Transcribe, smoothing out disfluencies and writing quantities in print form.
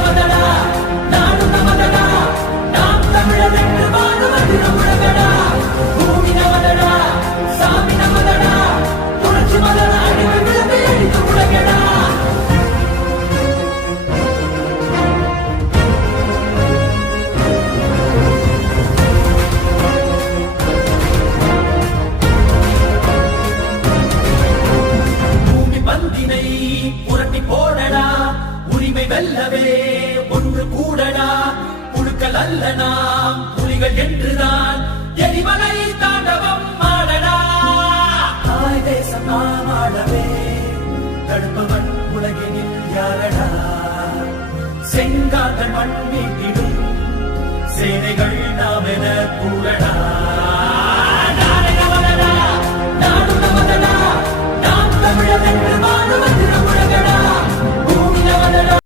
நமதடா நாடு நமதடா நாம் தமிழர் என்று வாழுவது உலகடா பூமி நமதடா சாமி நமதடா புரட்சி மலரா அடிமை விளம்பி அடித்து உலகடா பந்தினை புரட்டி போடடா உரிமை வெல்லவே ஒன்று கூடடா புழுக்கள் அல்ல நாம் புலிகள் என்றுதான் எரிமலை தாண்டவம் ஆடடா தாய் தேசம் நாம் ஆடவே தடுப்பவன் உலகினில் யாரடா செங்கார்கள் மண் மீட்டிடும் சேனைகள் நாம் என கூடடா நாடு நமதடா நாம் தமிழர் என்று வாழுவது உலகடா பூமி நமதடா